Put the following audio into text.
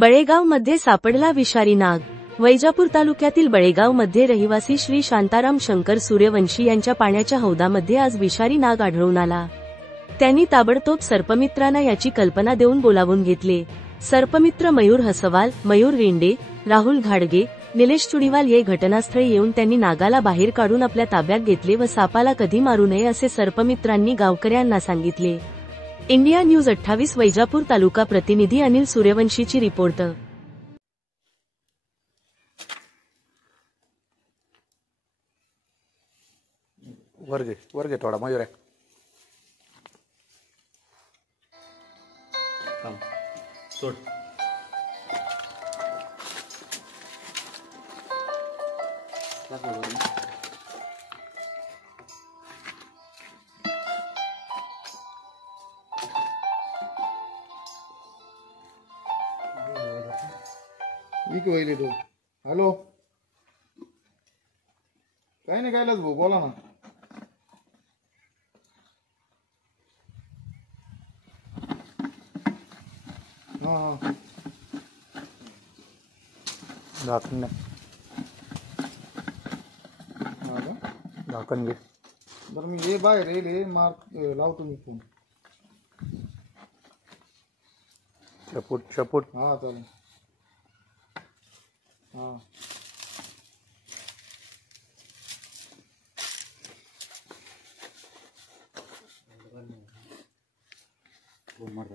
बळेगावमध्ये सापडला विषारी नाग। वैजापूर तालुक्यातील बळेगावमध्ये रहिवासी श्री शांताराम शंकर सूर्यवंशी यांच्या पाण्याच्या हौदामध्ये आज विषारी नाग आढळून आला। त्यांनी ताबडतोब सर्पमित्रांना याची कल्पना देऊन बोलावून घेतले। सर्पमित्र मयूर हसवाल, मयूर रेंडे, राहुल घाडगे, निलेश चुडीवाल हे घटनास्थळी येऊन त्यांनी नागाला बाहेर काढून आपल्या ताब्यात घेतले व सापाला कधी मारू नये असे सर्पमित्रांनी गावकऱ्यांना सांगितले। इंडिया न्यूज 28 वैजापूर तालुका प्रतिनिधी अनिल सूर्यवंशीची रिपोर्ट। वर्गे थोड़ा मयूर है। सोड हॅलो, काही नाही कायलाच भाऊ, बोला ना। हाँ झाकण घे। बरं, मी ये बाहेर येईल, मार लावतो मी फोन। शपूट हाँ चालेल। हाँ मार